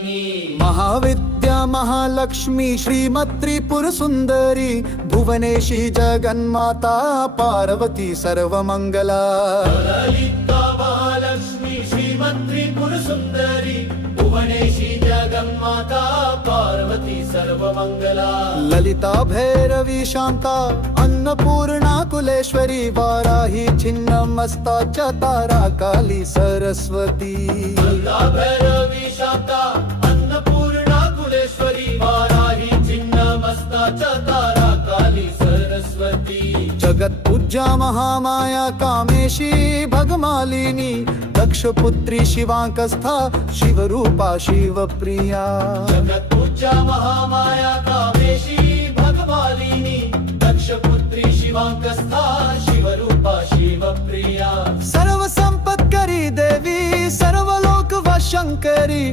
महाविद्या महालक्ष्मी श्रीमत्त्रिपुर सुंदरी भुवनेशी जगन्माता पार्वती सर्वमंगला। ललिता महालक्ष्मी श्रीमत्त्रिपुर सुंदरी भुवनेशी जगन्माता पार्वती सर्वमंगला। ललिता भैरवी शांता अन्नपूर्णा कुलेश्वरी वाराही छिन्नमस्ता च तारा काली सरस्वती। ललिता भैरवी शांता अन्नपूर्णा कुलेश्वरी वाराही छिन्नमस्ता च तारा काली सरस्वती। जगत पूज्या महामाया कामेशी भगमालिनी दक्षपुत्री शिवांकस्था शिवरूपा शिवप्रिया। जगत पूज्या महामाया कामेशी भगमालिनी दक्षपुत्री शिवांकस्था शिवरूपा शिवप्रिया। सर्व संपत्करी देवी सर्वलोक वशंकरी